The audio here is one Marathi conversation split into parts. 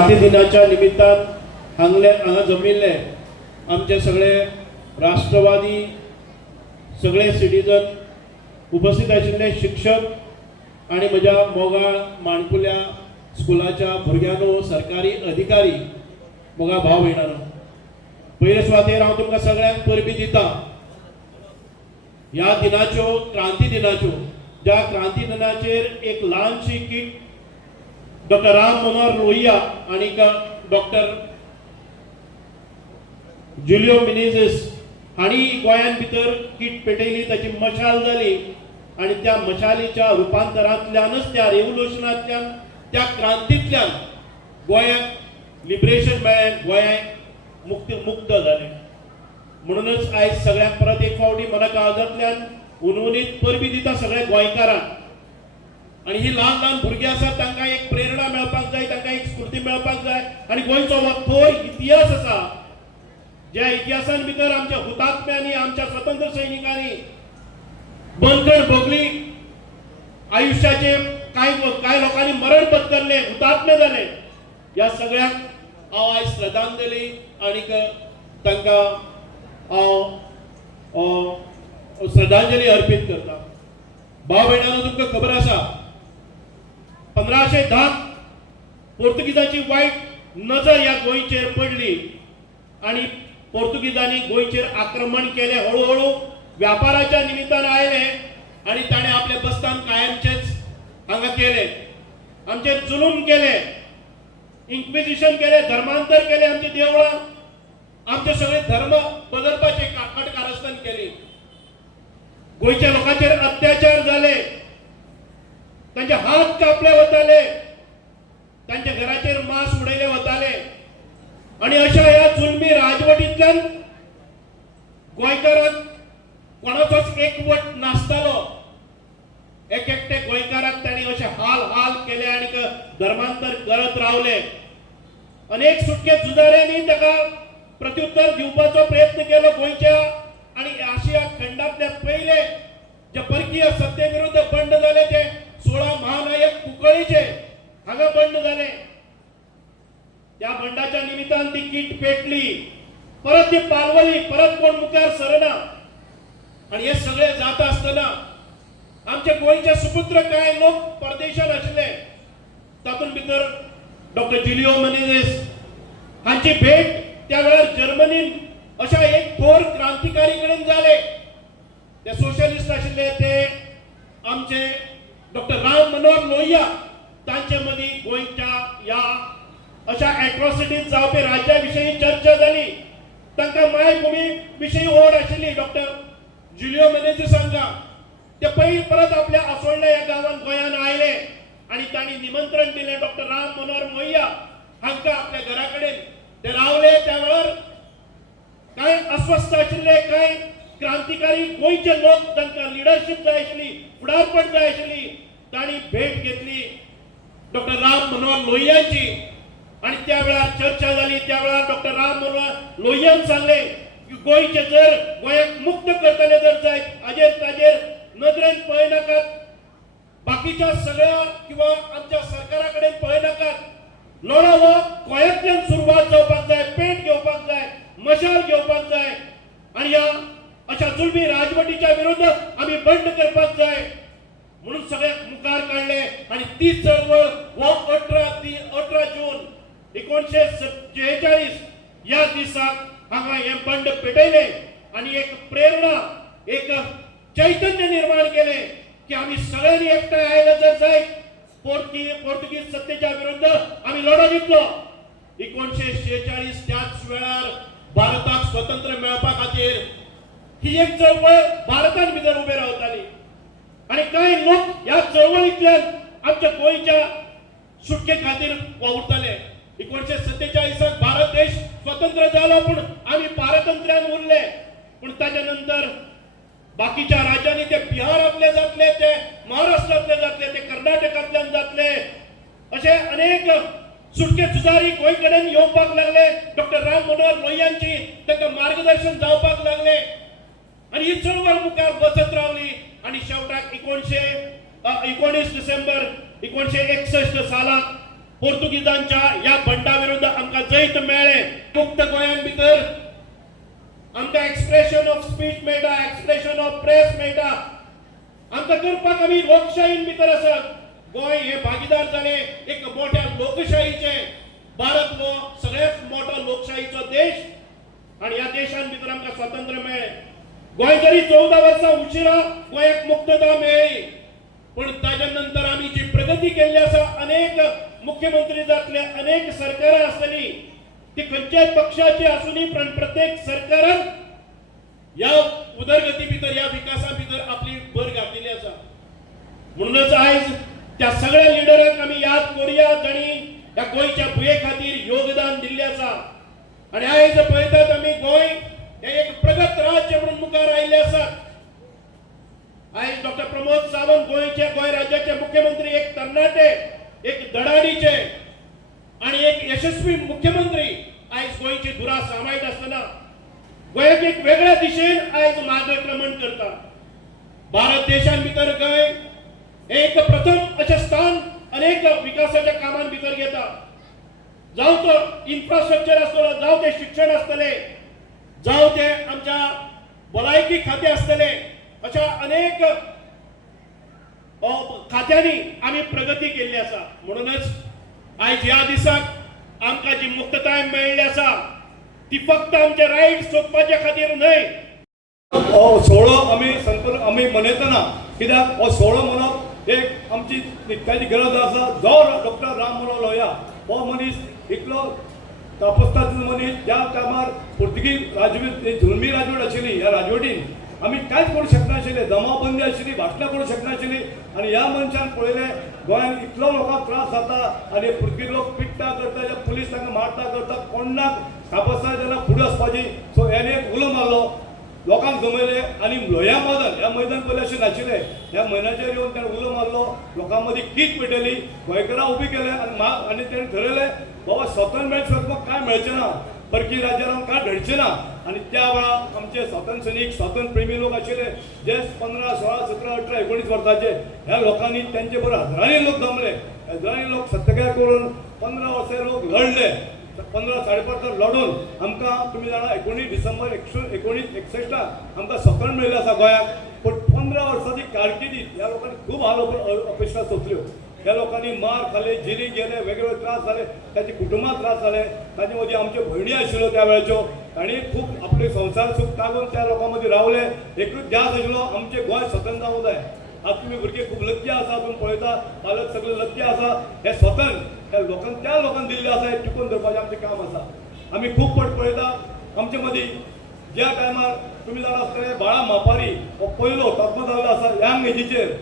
क्रांती दिनाच्या निमित्तान हांगा जमिल्ले आमचे सगळे राष्ट्रवादी सगळे सिटीजन उपस्थित आशिल्ले शिक्षक आणि म्हज्या मोगाळ माणकुल्या स्कुलाच्या भुरग्यांनो सरकारी अधिकारी मोगा भाव भयणांनो पयले सुवातेर हांव तुमकां सगळ्यांक परबी दिता ह्या दिनाच्यो क्रांती दिनाच्यो ज्या क्रांती दिनाचेर एक ल्हानशी किट डॉक्टर राम मनोहर लोहिया आणि डॉक्टर जुलियो मिनेझेस हांणी गोंयान भितर किट पेटयली ताची मशाल जाली आणि त्या मशालीच्या रुपांतरांतल्यानच त्या रेव्होल्युशनांतल्यान त्या क्रांतींतल्यान गोंयाक लिबरेशन मेळ्ळें गोंयाक मुक्त जालें म्हणूनच आयज सगळ्यांक परत एक फावटी मना काळजांतल्यान उनवणीत परबी दिता सगळ्या गोंयकारांक आणि ही ल्हान ल्हान भुरगीं आसात तांकां एक प्रेरणा मेळपाक जाय तांकां एक स्फूर्ती मेळपाक जाय आणि गोंयचो हो थोर इतिहास आसा ज्या इतिहासान भितर आमच्या हुतात्म्यांनी आमच्या स्वतंत्र सैनिकांनी बंदखण भोगली आयुष्याचे काय लोकांनी मरण पत्करले हुतात्मे जाले या सगळ्यांक हांव आयज श्रद्धांजली आणि तांकां हांव श्रद्धांजली अर्पीत करता। भाव भयणांनो तुमकां खबर आसा 1510 पोर्तुगीजांची वायट नजर ह्या गोंयचेर पडली आणि पोर्तुगीजांनी गोंयचेर आक्रमण केले हळूहळू व्यापाराच्या निमित्तान आयले आणि ताणे आपले बस्तान कायमचेच हांगा केले आमचे जुलूम केले इन्क्विजिशन केले धर्मांतर केले आमची देवळां आमचे सगळे धर्म बदलपाचे कारस्थान केली गोंयच्या लोकांचेर अत्याचार झाले तांचे हात कापले वताले तांच्या घराचेर मांस उडयले वताले आणि अशा ह्या जुलमी राजवटींतल्यान गोंयकारांक कोणाचोच एकवट नासतालो एकटे गोंयकाराक तांणी अशे हाल केले आणि धर्मांतर करत रावले अनेक सुटके झुजाऱ्यांनी ताका प्रत्युत्तर दिवपाचो प्रयत्न केलो गोंयच्या आणि आशिया खंडातले पहिले जे परकीय सत्ते विरुद्ध बंड झाले ते 16 महानायक कुंकळीचे हांगा बंड झाले त्या बंडाच्या निमित्तान ती किट पेटली परत ती पालवली परत कोण मुखार सरना आणि हे सगळे जाता असताना आमचे गोंयचे सुपुत्र काय लोक परदेशात आशिल्ले तातूंत भितर डॉक्टर जुलियो मिनेझेस हांची भेट त्या वेळार जर्मनीन अशा एक थोर क्रांतिकारी कडेन जाले ते सोशलिस्ट आशिल्ले ते आमचे डॉक्टर राम मनोहर लोहिया तांचे मदीं गोंयच्या या अशा एट्रॉसिटीज जावपी राज्याविशयी चर्चा जाली तांकां मायभूमी विशयी ओढ आशिल्ली डॉक्टर जुलियो मिनेझेस हांकां ते पयलीं परत आपल्या आसोळ्या ह्या गांवांत गोंयान आयले आणि तांणी निमंत्रण दिलें डॉक्टर राम मनोहर लोहिया हांकां आपल्या घरा कडेन ते रावले त्या वेळार काय अस्वस्थ आशिल्ले काय क्रांतिकारी गोंयचे लोक तांकां लिडरशिप जाय आशिल्ली फुडारपण जाय आशिल्ली तांणी भेट घेतली डॉक्टर राम मनोहर लोहियांची आणि त्या वेळार चर्चा झाली त्या वेळार डॉक्टर राम मनोहर लोहियान सांगले की गोंयचे जर गोंयाक मुक्त करतले जर जाय हाजेर ताजेर नदरेन पळयनाकात बाकीच्या सगळ्या किंवा आमच्या सरकारा कडेन पळयनाकात लढो हो गोंयांतल्यान सुरवात जावपाक जाय पेट घेवपाक जाय मशाल घेवपाक जाय आणि ह्या अशा जुलमी राजवटीच्या विरुद्ध आम्ही बंड करपाक जाय म्हणून सगळ्याक मुखार काढले आणि ती चळवळ हो 18 जून 1946 या दिसाक हांगा हे बंड पेटयले आणि एक प्रेरणा एक चैतन्य निर्माण केले की आम्ही सगळ्यांनी एकठांय आयले जर जाय पोर्तुगीज सत्तेच्या विरुद्ध आम्ही लढो दितलो 1946 त्याच वेळार भारताक स्वतंत्र मेळपा खातीर ही एक चळवळ भारतान भितर उबे रावताली आणि काही लोक ह्या चळवळींतल्यान आमच्या गोंयच्या सुटके खातीर वावुरताले 1947 भारत देश स्वतंत्र जालो पण आम्ही पारतंत्र्यान उरले पण ताच्या नंतर बाकीच्या राज्यांनी ते बिहारातले जातले ते महाराष्ट्रातले जातले ते कर्नाटकातल्यान जातले असे अनेक सुटके झुजारी गोंय कडेन येवपाक लागले डॉक्टर राम मनोहर लोहियांची तांकां मार्गदर्शन जावपाक लागले आणि ही चळवळ मुखार वचत रावली आणि शेवटाक 19 डिसेंबर 1961 सालाक पोर्तुगीजांच्या या बंडा प्रेस मेळटा आमकां करपाक आमी लोकशायेन भितर आसात गोंय हे भागीदार जाले एक मोठ्या लोकशाहीचे भारत हो सगळ्यात मोठा लोकशाहीचो देश आणि ह्या देशान भितर आमकां स्वातंत्र्य मेळ्ळें गोंय जरी 14 वर्सां उशिरा गोंयाक मुक्तता मेळ्ळी पण ताच्या नंतर आमी जी प्रगती केल्ली आसा अनेक मुख्यमंत्री जातले अनेक सरकारां आसतली ती खंयच्याय पक्षाची आसुनी पण प्रत्येक सरकारान ह्या उदरगती भितर ह्या विकासा भितर आपली भर घातलेली आसा म्हणूनच आयज त्या सगळ्या लिडरांक आमी याद करूया जाणी ह्या गोंयच्या भुये खातीर योगदान दिल्लें आसा आणि आयज पळयतात आमी गोंय हे एक प्रगत राज्य म्हणून मुखार आयिल्ले आसात आयज डॉक्टर प्रमोद सावंत गोंय राज्याचे मुख्यमंत्री एक तरणाटे एक धडाडीचे आणि एक यशस्वी मुख्यमंत्री आयज गोंयची धुरा सांबाळीत आसतना गोंयाक एक वेगळ्या दिशेन आयज मार्गक्रमण करता भारत देशान भितर गोंय एक प्रथम अशें स्थान अनेक विकासाच्या कामां भितर घेता जावं तो इन्फ्रास्ट्रक्चर आसतलो जावं ते शिक्षण आसतले जावं ते आमच्या भलायकी खातें आसतले अशा अनेक खात्यांनी आमी प्रगती केल्ली आसा म्हणूनच आयज ह्या दिसाक आमकां जी मुक्तताय मेळ्ळी आसा ती फक्त आमचे रायट सोदपाच्या खातीर न्हय हो सोहळो आमी मनयतना कित्याक हो सोहळो मनोवप एक आमची नित्याची गरज आसा जो डॉक्टर राम मनोहर लोहिया हो मनीस इतलो तापस्ताचो मनीस ज्या टायमार पुर्तुगीज राजवट जुलमी राजवट आशिल्ली ह्या राजवटीन आमी कांयच करूंक शकनाशिल्ले जमावबंदी आशिल्ली भाशणां करूंक शकनाशिल्ली आनी ह्या मनशान पळयलें गोंयान इतलो लोकांक त्रास जाता आनी पुर्तुगीज लोक पिट्टा करता पुलीस तांकां मारता करता कोणाक तापस्ताय जाल्यार फुडें वचपाची सो हेणें एक उलो मारलो लोकांक जमयले आनी लोहिया मैदान ह्या मैदान पयलीं अशें नाशिल्लें ह्या मैदानाचेर येवन ताणें उलो मारलो लोकां मदीं कीट पेटयली गोंयकारां उबी केले आनी तेणें ठरयलें बाबा स्वतंत्र मेळचे म्हाका कांय मेळचें ना परकी राज्यान कांय धडचें ना आनी त्या वेळार आमचे स्वातंत्र्य सैनीक स्वातंत्र्य प्रेमी लोक आशिल्ले जे 15, 16, 17, 18, 19 वर्साचे ह्या लोकांनी तेंचे बरोबर हजारांनी लोक जमले हजारांनी लोक सत्याग्रह करून 15 वर्सां लोक लढले 15 साडेपांच लढून आमकां तुमी जाणा 19 डिसेंबर 1961 आमकां स्वतंत्र मेळिल्लें आसा गोंयाक पूण 15 वर्सांची कारकिर्दीत ह्या लोकांनी खूब हाल अपेक्षा सोंसल्यो ह्या लोकांनी मार खाल्ले जेलीक गेले वेगवेगळे त्रास जाले ताची कुटुंबाक त्रास जाले ताचे मदीं आमच्यो भयणी आशिल्ल्यो त्या वेळाच्यो तांणी खूब आपले संवसार सुख तागून त्या लोकां मदीं रावले एकूच ध्यास आशिल्लो आमचें गोंय स्वतंत्र जावंक जाय आज तुमी भुरगे खूब लक्की आसा तुमी पळयता पालक सगळे लक्की आसा हे स्वतंत्र त्या लोकांक दिल्लें आसा हे टिकून दवरपाचें आमचें काम आसा आमी खूब फावट पळयता आमचे मदीं ज्या टायमार तुमी जाणा आसतले बाळा मापारी हो पयलो हुतात्मो जाल्लो आसा यंग एजीचेर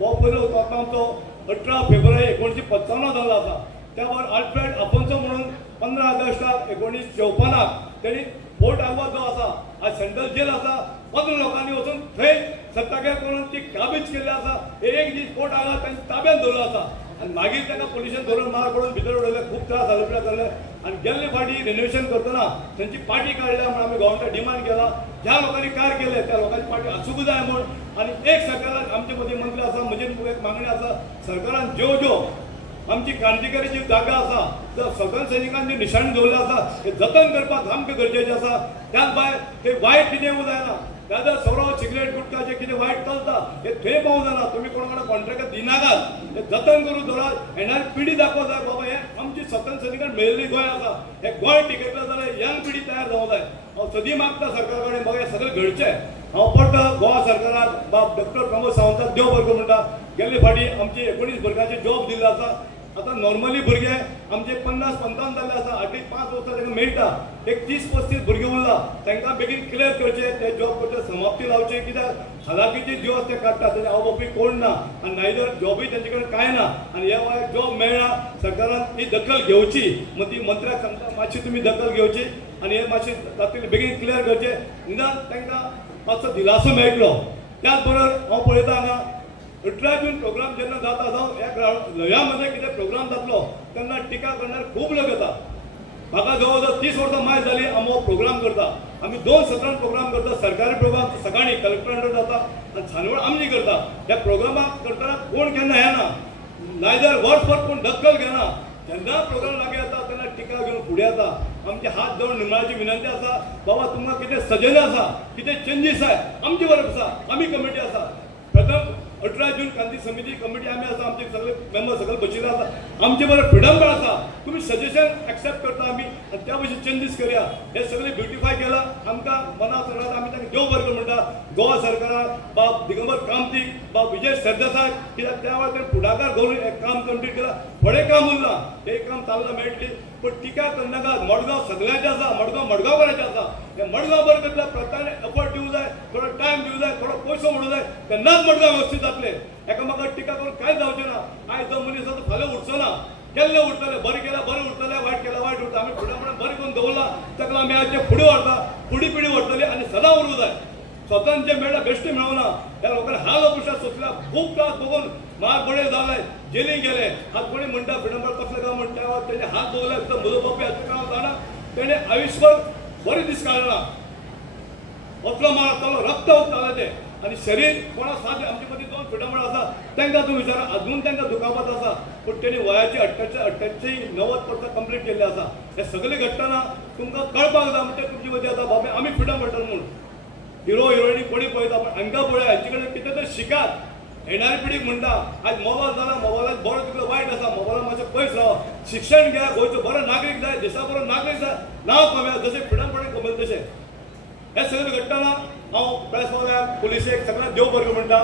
हो पयलो हुतात्मो आमचो 18 फेब्रुवारी 1955 जाल्लो आसा त्या भायर आल्फ्रेड आफोन्सो म्हणून 15 ऑगस्टाक 1954 तेणी फोर्ट आल्वा जो आसा आज सेंट्रल जेल आसा 15 लोकांनी वचून थंय सत्याग्रह करून ती काबीज केल्ली आसा एक दीस फोर्ट आल्वा तांणी ताब्यांत दवरलो आसा आनी मागीर ताका पुलिशेन धरून मार पडून भितर उडयले खूब त्रास जाले आनी गेल्ले फाटी रिनोवेशन करतना तांची पार्टी काडल्या म्हणून आमी गव्हर्मेंटाक डिमांड केला ज्या लोकांनी कार्य केले त्या लोकांची पार्टी आसूंक जाय म्हूण आनी एक सरकारान आमचे मदीं मंत्री आसा म्हजी एक मागणी आसा सरकारान ज्यो आमची क्रांतिकारी जी जागा आसा त्या स्वतंत्र सैनिकांनी निशाणी दवरले आसा हे जतन करपाक सामकें गरजेचें आसा त्याच भायर ते वायट कितें येवंक जायना जाल्यार सोरो सिगरेट गुटखाचें कितें वायट चलता हे थंय पावूंक जायना तुमी कोणा कॉन्ट्रॅक्ट दिनाकात हे जतन करून दवरात येणारी पिढी दाखोवंक जाय बाबा हे आमची स्वतंत्र सैनिकांनी मेळिल्ली गोंय आसा हे गोंय टिकयतलें जाल्यार यंग पिढी तयार जावंक जाय हांव सदी मागता सरकार कडेन बाबा हें सगळें घडचें हांव पडटा गोवा सरकाराक बाब डॉक्टर प्रमोद सावंताक देव बरें करूं म्हणटा गेल्ले फाटी आमचे 19 भुरग्यांचे जॉब दिल्ले आसा आता नॉर्मली भुरगे आमचे 50-55 जाल्ले आसा आठ 5 वर्सां तांकां मेळटा एक 30-35 भुरगे उरला तांकां बेगीन क्लियर करचे ते जॉब करचे समाप्ती लावचे कित्याक हलाखीचे दिवस ते काडटा तेजे आवय बापूय कोण ना आनी नायदर जॉबूय तेंचे कडेन कांय ना आनी ह्या वयार जॉब मेळना सरकारान ती दखल घेवची मग ती मंत्र्याक सांगता मातशी तुमी दखल घेवची आनी हे मातशें तातूंत बेगीन क्लियर करचे निदान तांकां मातसो दिलासो मेळटलो त्याच बरोबर हांव पळयता हांगा 18 जून प्रोग्राम जेन्ना जाता जावं लोह्या मध्ये कितें प्रोग्राम जातलो तेन्ना टिका करणारे खूब लोक येता म्हाका जवळ जवळ 30 वर्सां मायज जाली आमी हो प्रोग्राम करता आमी 2 सत्रांत प्रोग्राम करता सरकारी प्रोग्राम सकाळी कलेक्टर अंडर जाता आनी सानवळ आमची करता ह्या प्रोग्रामाक करतना कोण केन्ना येना नायदर वर्सभर कोण दखल घेना जेन्ना प्रोग्राम लागीं येता तेन्ना टिका घेवन फुडें येता आमचे हात जोडून निमणाची विनंती आसा बाबा तुमकां कितें सजेलें आसा कितें चेंजीस जाय आमचे बरोबर आसा आमी कमिटी आसा प्रथम 18 जून क्रांती समिती कमिटी आमी आसा आमचे सगळे मेंबर सगळे बशिल्ले आसा आमचे बरोबर फ्रिडम कार्ड आसा तुमी सजेशन एक्सेप्ट करता आमी आनी त्या भशेन चेंजीस करया हे सगळे ब्युटिफाय केला आमकां मना सगळ्यांक आमी तांकां देव बरें करूं म्हणटा गोवा सरकाराक बाब दिगंबर कामतीक बाब विजय सरदेसाय कित्याक त्या वेळार फुडाकार घेवन हें काम कंप्लीट केलां थोडें काम उरलां हें काम चालना मेळटली पूण टिका करनाका मडगांव सगळ्यांचें आसा मडगांव मडगांवकारांचें आसा हे मडगांव बरें करतल्या प्रत्येकाने एफर्ट दिवं जाय थोडो टायम दिवं जाय थोडो पयसो म्हणूं जाय तेन्नाच मडगांव वेवस्थीत जातलें एकामेकाक टिका करून कांयच जावचें ना आयज जो मनीस आसा फाल्यां उरचो ना केल्लें उरतलें बरें केल्यार बरें उरतलें वायट केल्यार वायट उरता आमी फुडें फुडें बरें करून दवरलां ताका आमी आयज फुडें व्हरता फुडें पिढी व्हरतली आनी सदां उरूं जाय स्वतान जें मेळटा बेश्टें मेळना त्या लोकांनी हाल अपेक्षा सोंसल्या खूब त्रास भोगून मार बळे जाले जेलीक गेले आज कोणी म्हणटा फ्रिडम कसलें काम म्हणटा तेजे हात भोगले म्हजो बापूय हाचें काम जाणा तेणें आयुश्यभर बरे दीस काडला असलो मार आसतालो रक्त उरतालें तें आनी शरीर कोणा साथ आमचे मदीं 2 फ्रिडम आसा तांकां तूं विचारा अजून तांकां दुखापत आसा पूण तेणी वयाची 90% कंप्लीट केल्ले आसा हे सगळें घडटना तुमकां कळपाक जाय म्हणजे तुमची मदीं आतां बाबा आमी फ्रिडम मेळटलो म्हूण हिरो हिरोईनी कोणी पळयता पण हांकां पळया हांचे कडेन कितें तरी शिकात येणारी पिढीक म्हणटा आज मोबायल जाला मोबायलाक बरो तितलो वायट आसा मोबायलाक मातशें पयस राव शिक्षण घ्या गोंयचो बरो नागरीक जाय देशा बरो नागरीक जाय नांव कमया जशें फ्रिडम पडेन कमयलें तशें हे सगळें घडटना हांव प्रेस वाल्याक पुलिसेक सगळ्यांक देव बरें म्हणटा